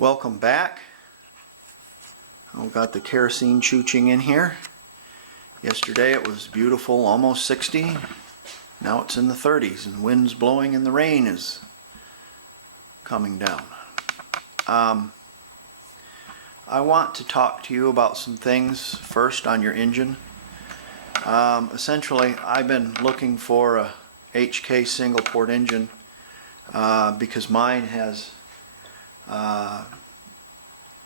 Welcome back. I've got the kerosene chooching in here. Yesterday it was beautiful, almost 60. Now it's in the 30s and wind's blowing and the rain is coming down. I want to talk to you about some things first on your engine. Essentially, I've been looking for a HK single port engine because mine has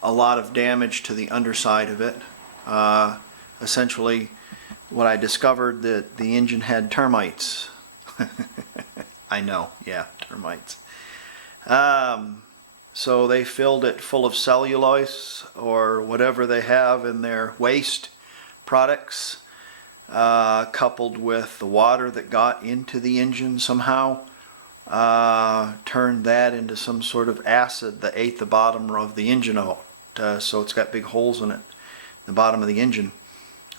a lot of damage to the underside of it. Essentially, what I discovered that the engine had termites. I know, yeah, termites. So they filled it full of cellulose or whatever they have in their waste products, coupled with the water that got into the engine somehow, turned that into some sort of acid that ate the bottom of the engine out. So it's got big holes in it, the bottom of the engine,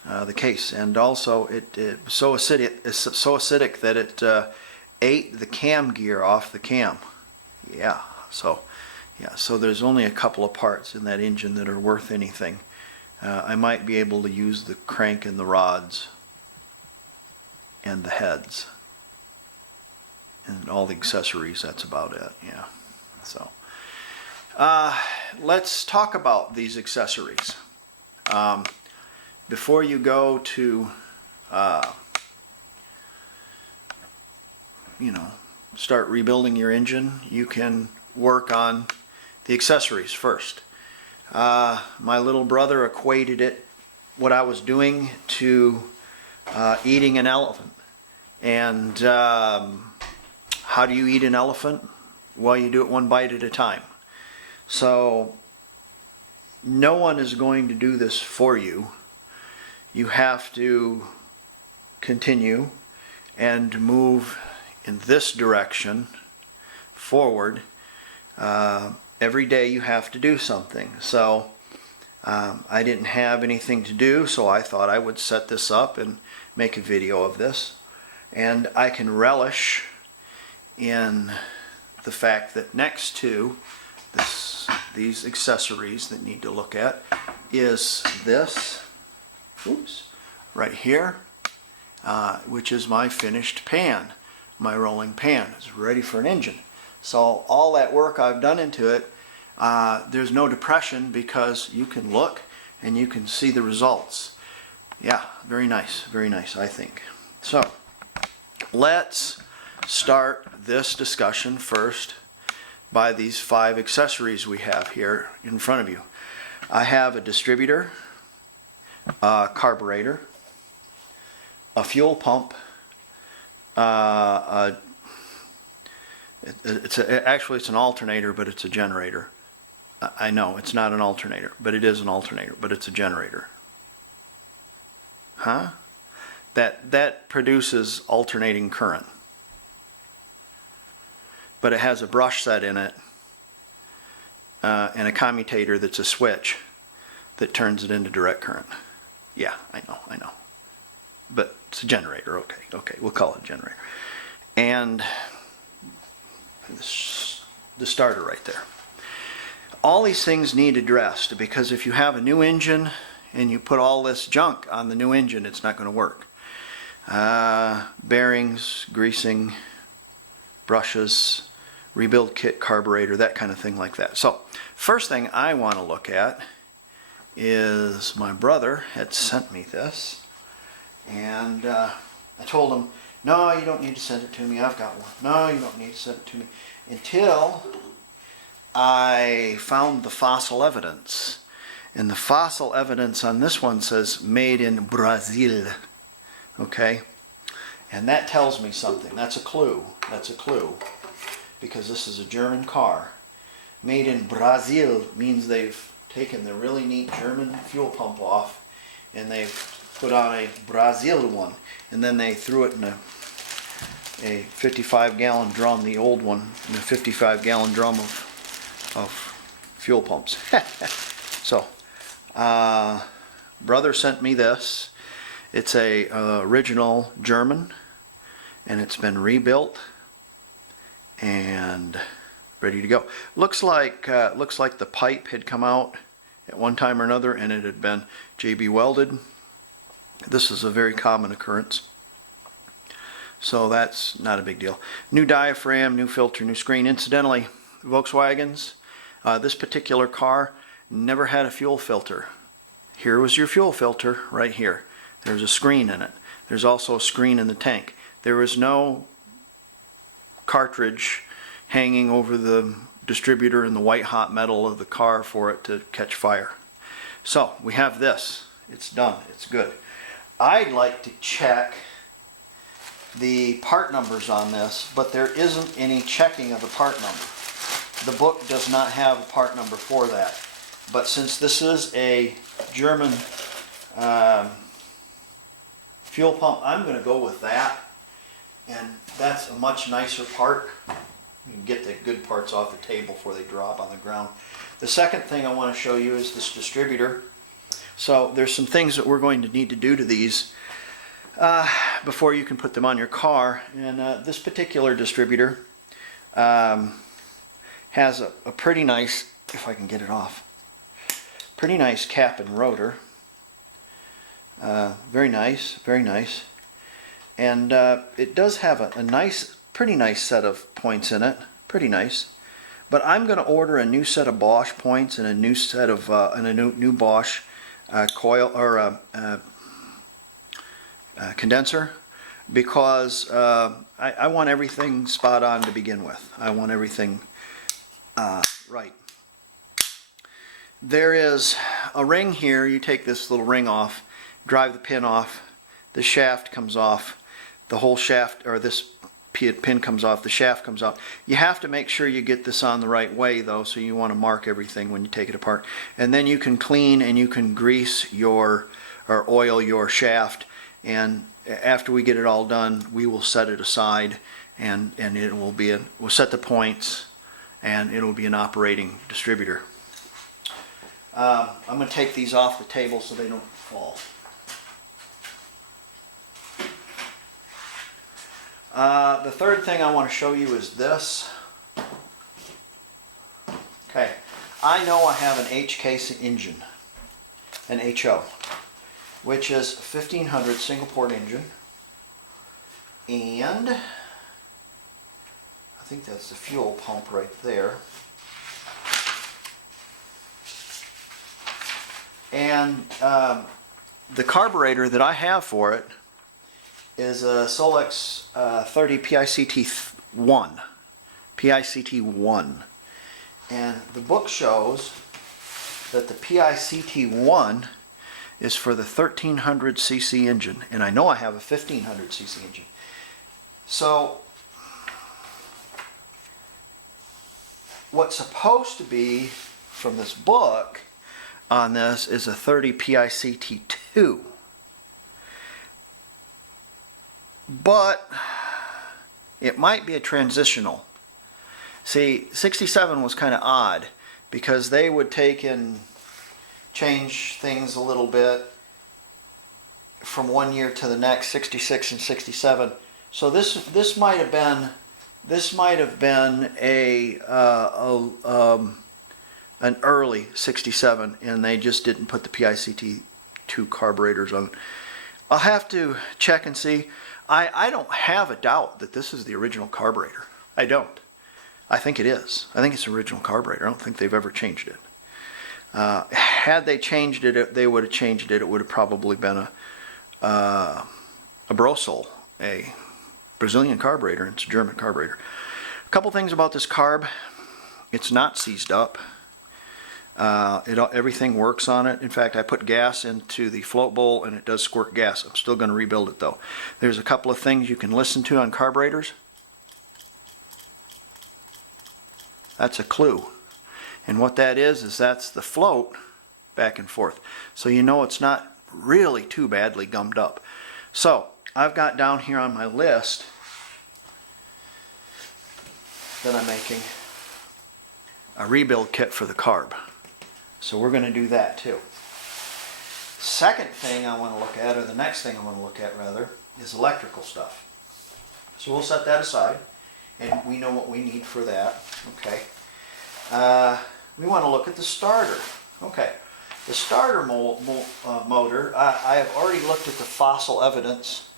the case, and also it was so acidic that it ate the cam gear off the cam. Yeah, so there's only a couple of parts in that engine that are worth anything. I might be able to use the crank and the rods and the heads and all the accessories. That's about it. Yeah. So let's talk about these accessories. Before you go to start rebuilding your engine, you can work on the accessories first. My little brother equated what I was doing to eating an elephant. And how do you eat an elephant? Well, you do it one bite at a time. So no one is going to do this for you. You have to continue and move in this direction forward. Every day you have to do something. So I didn't have anything to do, so I thought I would set this up and make a video of this. And I can relish in the fact that next to these accessories that need to look at is this, right here, which is my finished pan. My rolling pan is ready for an engine. So all that work I've done into it, there's no depression because you can look and you can see the results. Yeah, very nice, I think. So let's start this discussion first by these 5 accessories we have here in front of you. I have a distributor, a carburetor, a fuel pump, actually it's an alternator, but it's a generator. I know it's not an alternator, but it is an alternator, but it's a generator. Huh? That produces alternating current. But it has a brush set in it and a commutator that's a switch that turns it into direct current. Yeah, I know. But it's a generator. Okay, we'll call it a generator. And the starter right there. All these things need addressed because if you have a new engine and you put all this junk on the new engine, it's not going to work. Bearings, greasing, brushes, rebuild kit, carburetor, that kind of thing like that. So first thing I want to look at is my brother had sent me this, and I told him, no, you don't need to send it to me, I've got one. No, you don't need to send it to me. Until I found the fossil evidence. And the fossil evidence on this one says made in Brazil. Okay? And that tells me something. That's a clue. Because this is a German car. Made in Brazil means they've taken the really neat German fuel pump off and they've put on a Brazil one. And then they threw it in a 55-gallon drum, the old one, in a 55-gallon drum of fuel pumps. So, brother sent me this. It's a original German, and it's been rebuilt and ready to go. Looks like the pipe had come out at one time or another and it had been JB welded. This is a very common occurrence, so that's not a big deal. New diaphragm, new filter, new screen. Incidentally, Volkswagens, this particular car never had a fuel filter. Here was your fuel filter right here. There's a screen in it. There's also a screen in the tank. There was no cartridge hanging over the distributor in the white hot metal of the car for it to catch fire. So we have this. It's done. It's good. I'd like to check the part numbers on this, but there isn't any checking of the part number. The book does not have a part number for that. But since this is a German fuel pump, I'm going to go with that. And that's a much nicer part. You can get the good parts off the table before they drop on the ground. The second thing I want to show you is this distributor. So there's some things that we're going to need to do to these before you can put them on your car. And this particular distributor has a pretty nice, if I can get it off, pretty nice cap and rotor. Very nice, very nice. And it does have a nice, pretty nice set of points in it. Pretty nice. But I'm going to order a new set of Bosch points and a new set of new Bosch coil or condenser, because I want everything spot on to begin with. I want everything right. There is a ring here. You take this little ring off, drive the pin off, the shaft comes off, the whole shaft, or this pin comes off, the shaft comes off. You have to make sure you get this on the right way though, so you want to mark everything when you take it apart. And then you can clean and you can grease your, or oil your shaft, and after we get it all done, we will set it aside, and it will be we'll set the points, and it will be an operating distributor. I'm going to take these off the table so they don't fall. The third thing I want to show you is this. Okay, I know I have an HK engine, an HO, which is a 1500 single port engine, and I think that's the fuel pump right there. And the carburetor that I have for it is a Solex 30 PICT1. PICT1. And the book shows that the PICT1 is for the 1300 cc engine. And I know I have a 1500 cc engine. So what's supposed to be from this book on this is a 30 PICT2. But it might be a transitional. See, 67 was kind of odd because they would take and change things a little bit from one year to the next, 66 and 67. So this might have been an early 67, and they just didn't put the PICT2 carburetors on. I'll have to check and see. I don't have a doubt that this is the original carburetor. I don't. I think it is. I think it's the original carburetor. I don't think they've ever changed it. Had they changed it, they would have changed it. It would have probably been a Brosol, a Brazilian carburetor. It's a German carburetor. A couple things about this carb. It's not seized up. Everything works on it. In fact, I put gas into the float bowl and it does squirt gas. I'm still going to rebuild it though. There's a couple of things you can listen to on carburetors. That's a clue. And what that is that's the float back and forth. So you know it's not really too badly gummed up. So I've got down here on my list that I'm making a rebuild kit for the carb. So we're going to do that too. Second thing I want to look at, or the next thing I want to look at rather, is electrical stuff. So we'll set that aside, and we know what we need for that. Okay. we want to look at the starter. Okay, the starter motor, I have already looked at the fossil evidence,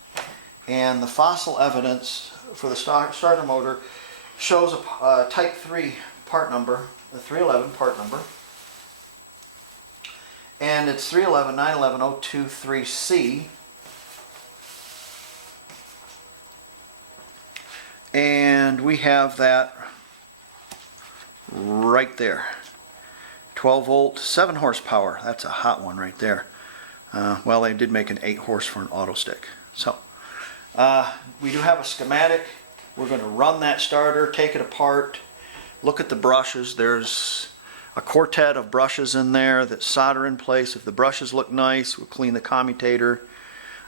and the fossil evidence for the starter motor shows a type 3 part number, the 311 part number, and it's 311-911-023C. And we have that right there. 12 volt, 7 horsepower. That's a hot one right there. Well, they did make an 8 horse for an auto stick. So, we do have a schematic. We're going to run that starter, take it apart, look at the brushes. There's a quartet of brushes in there that solder in place. If the brushes look nice, we'll clean the commutator,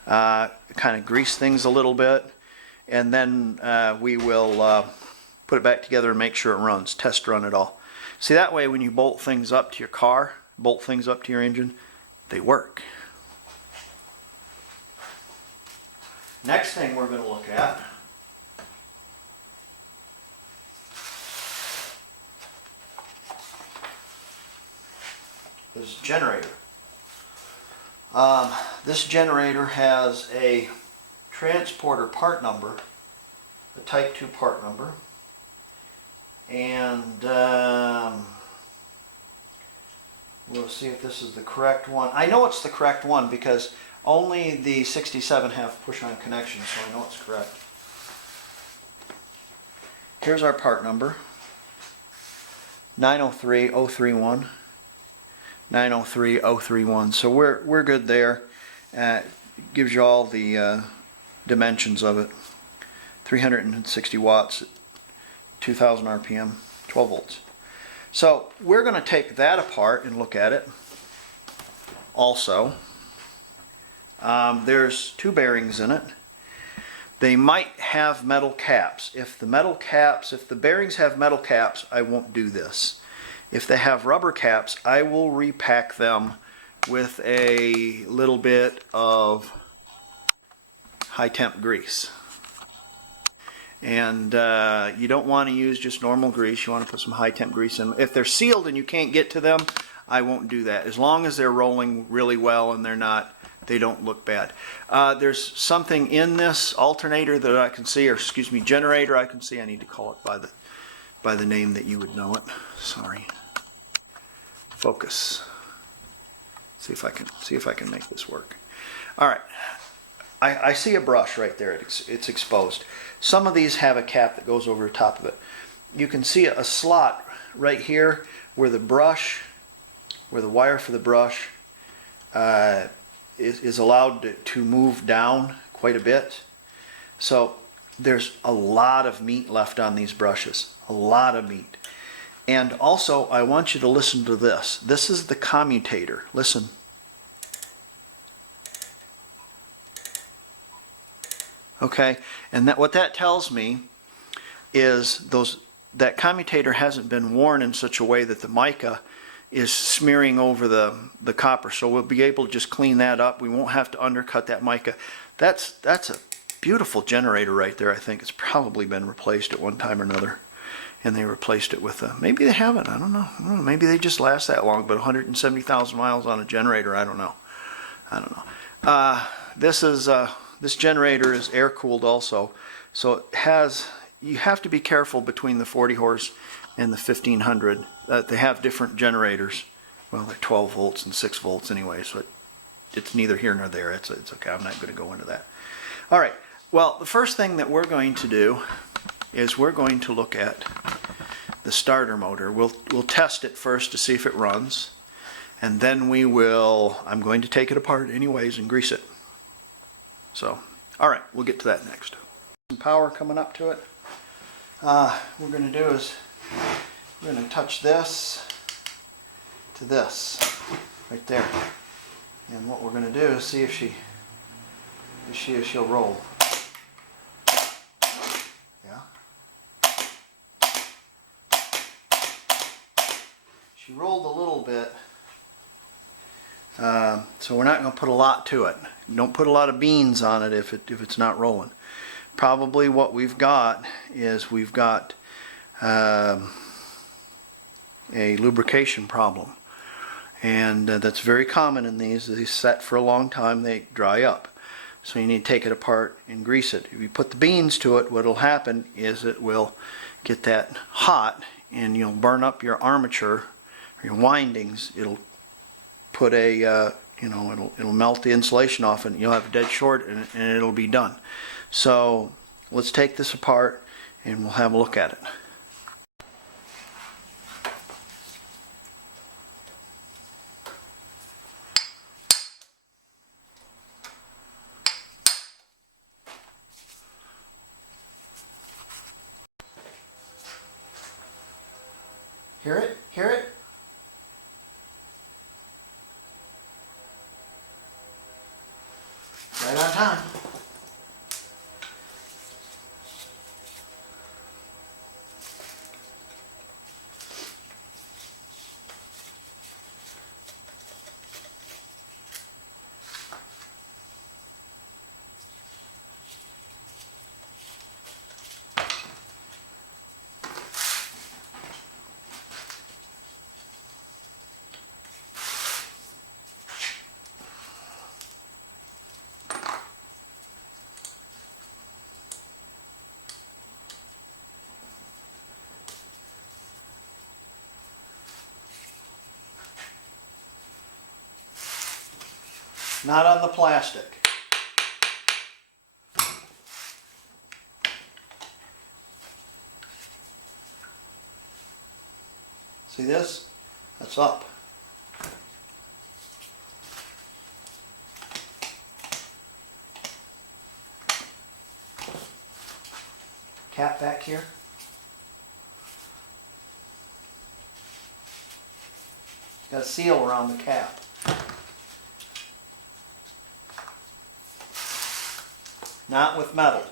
kind of grease things a little bit, and then we will put it back together and make sure it runs, test run it all. See, that way when you bolt things up to your car, bolt things up to your engine, they work. Next thing we're going to look at is generator. This generator has a transporter part number, a type 2 part number, and we'll see if this is the correct one. I know it's the correct one because only the 67 have push-on connections, so I know it's correct. Here's our part number, 903031. 903031. So we're good there. Gives you all the dimensions of it. 360 watts, 2000 RPM, 12 volts. So we're going to take that apart and look at it. Also, there's 2 bearings in it. They might have metal caps. If the bearings have metal caps, I won't do this. If they have rubber caps, I will repack them with a little bit of high temp grease. And you don't want to use just normal grease. You want to put some high temp grease in. If they're sealed and you can't get to them, I won't do that. As long as they're rolling really well and they don't look bad. There's something in this alternator that I can see, or excuse me, generator I can see. I need to call it by the name that you would know it. Sorry. Focus. See if I can make this work. All right. I see a brush right there. It's exposed. Some of these have a cap that goes over the top of it. You can see a slot right here where the wire for the brush is allowed to move down quite a bit. So there's a lot of meat left on these brushes. A lot of meat. And also, I want you to listen to this. This is the commutator. Listen. Okay, and what that tells me is that commutator hasn't been worn in such a way that the mica is smearing over the copper. So we'll be able to just clean that up. We won't have to undercut that mica. That's a beautiful generator right there. I think it's probably been replaced at one time or another. And they replaced it with maybe they haven't. I don't know. Maybe they just last that long. But 170,000 miles on a generator, I don't know. This generator is air cooled also, so it has. You have to be careful between the 40 horse and the 1500. They have different generators. Well, they're 12 volts and 6 volts anyway, so it's neither here nor there. It's okay. I'm not going to go into that. All right. Well, the first thing that we're going to do is we're going to look at the starter motor. We'll test it first to see if it runs, and then I'm going to take it apart anyways and grease it. So, all right, we'll get to that next. Some power coming up to it. What we're going to do is we're going to touch this to this right there, and what we're going to do is see if she'll roll. She rolled a little bit, so we're not going to put a lot to it. Don't put a lot of beans on it if it's not rolling. Probably what we've got is we've got a lubrication problem. And that's very common in these. They set for a long time, they dry up. So you need to take it apart and grease it. If you put the beans to it, what will happen is it will get that hot and you'll burn up your armature, your windings. It'll put a, it'll melt the insulation off and you'll have a dead short and it'll be done. So let's take this apart and we'll have a look at it. Hear it? Hear it? Right on time. Not on the plastic. See this? That's up. Cap back here. Got a seal around the cap. Not with metal.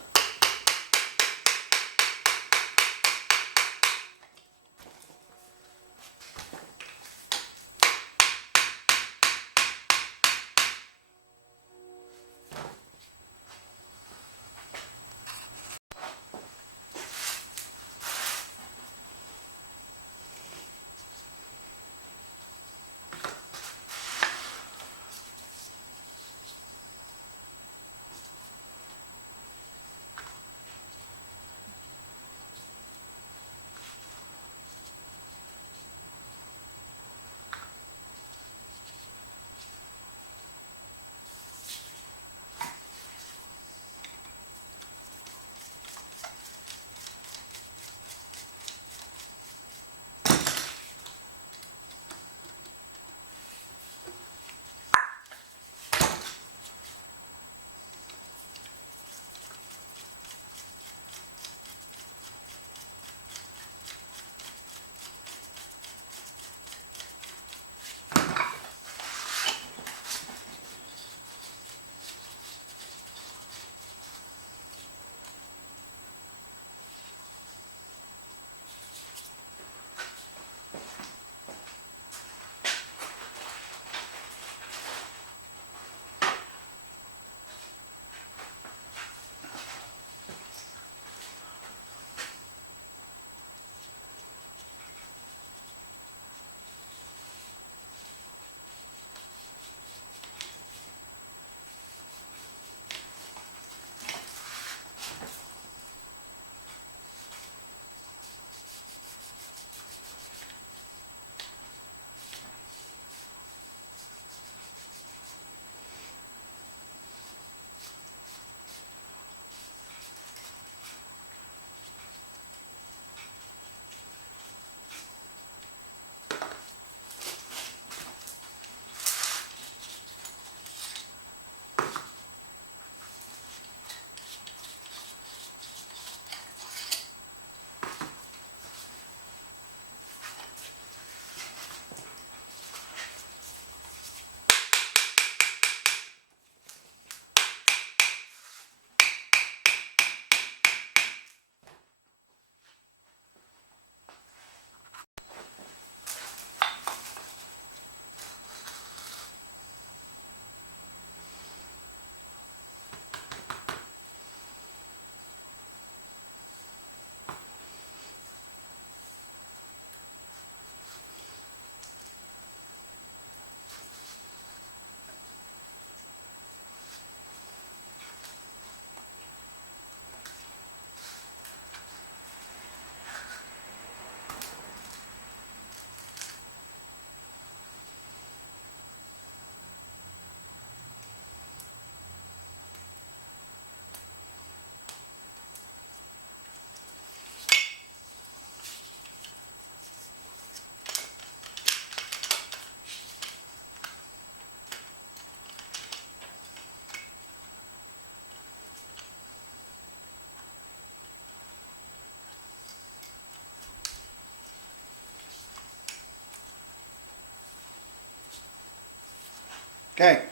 Okay.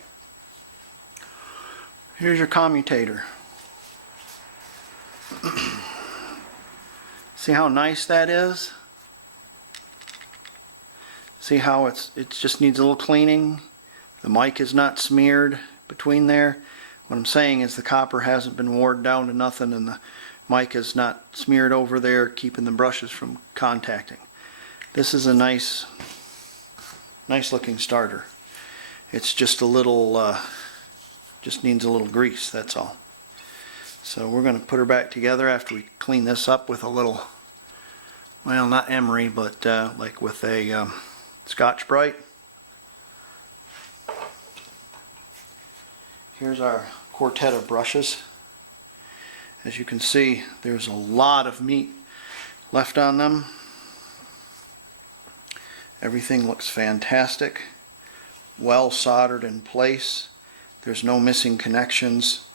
Here's your commutator. See how nice that is? See how it just needs a little cleaning? The mic is not smeared between there. What I'm saying is the copper hasn't been worn down to nothing, and the mic is not smeared over there, keeping the brushes from contacting. This is a nice looking starter. It's just a little, just needs a little grease, that's all. So we're going to put her back together after we clean this up with a little, well, not emery, but like with a Scotch-Brite. Here's our quartet of brushes. As you can see, there's a lot of meat left on them. Everything looks fantastic. Well soldered in place. There's no missing connections.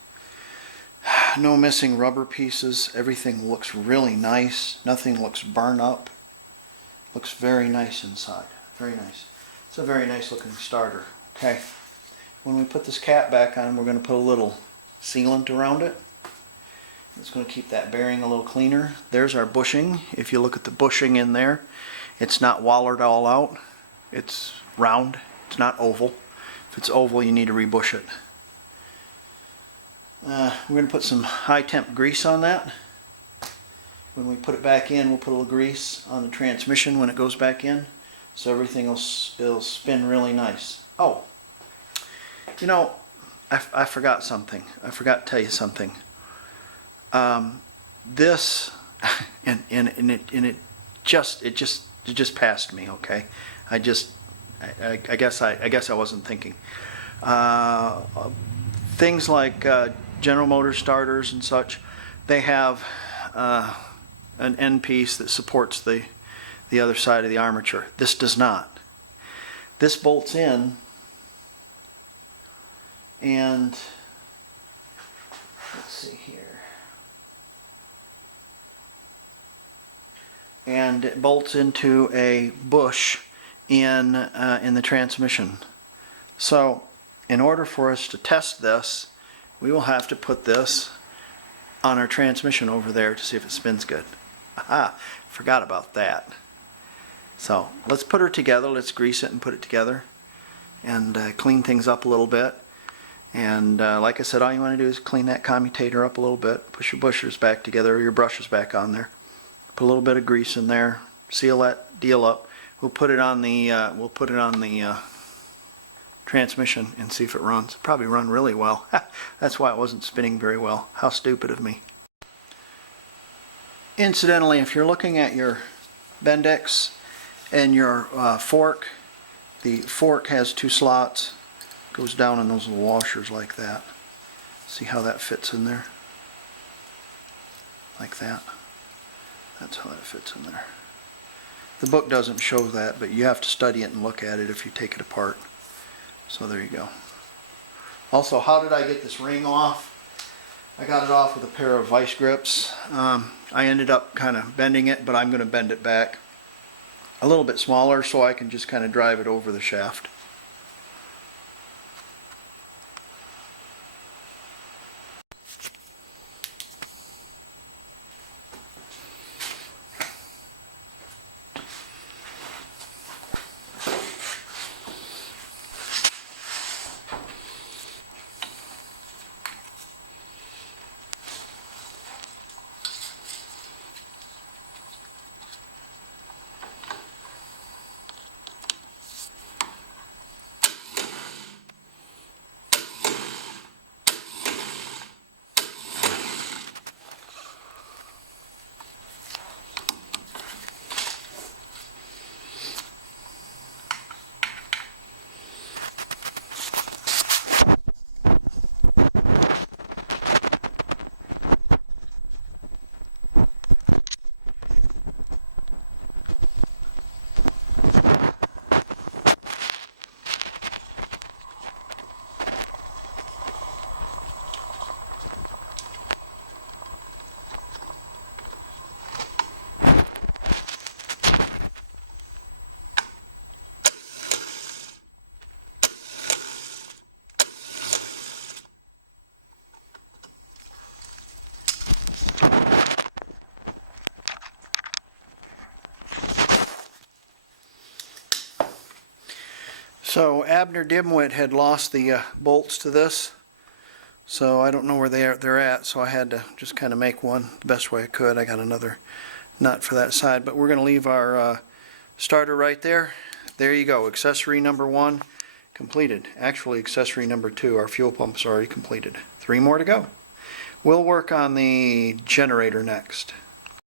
No missing rubber pieces. Everything looks really nice. Nothing looks burned up. Looks very nice inside. Very nice. It's a very nice looking starter. Okay. When we put this cap back on, we're going to put a little sealant around it. It's going to keep that bearing a little cleaner. There's our bushing. If you look at the bushing in there, it's not wallered all out. It's round. It's not oval. If it's oval, you need to rebush it. We're going to put some high temp grease on that. When we put it back in, we'll put a little grease on the transmission when it goes back in, so everything will spin really nice. Oh, you know, I forgot something. I forgot to tell you something. This and it just passed me. Okay, I guess I wasn't thinking. Things like General Motors starters and such, they have an end piece that supports the other side of the armature. This does not. This bolts in, and let's see here. And it bolts into a bush in the transmission. So in order for us to test this, we will have to put this on our transmission over there to see if it spins good. Aha, forgot about that. So let's put her together, let's grease it and put it together and clean things up a little bit. And like I said, all you want to do is clean that commutator up a little bit, push your bushers back together, or your brushes back on there. Put a little bit of grease in there, seal that deal up. We'll put it on the transmission and see if it runs. It'll probably run really well. That's why it wasn't spinning very well. How stupid of me. Incidentally, if you're looking at your Bendix and your fork, the fork has two slots. Goes down in those little washers like that. See how that fits in there? Like that. That's how that fits in there. The book doesn't show that, but you have to study it and look at it if you take it apart. So there you go. Also, how did I get this ring off? I got it off with a pair of vice grips. I ended up kind of bending it, but I'm going to bend it back a little bit smaller so I can just kind of drive it over the shaft. So Abner Dimwit had lost the bolts to this, so I don't know where they're at, so I had to just kind of make one the best way I could. I got another nut for that side, but we're going to leave our starter right there. There you go, accessory number 1 completed. Actually, accessory number 2, our fuel pump's already completed. 3 more to go. We'll work on the generator next.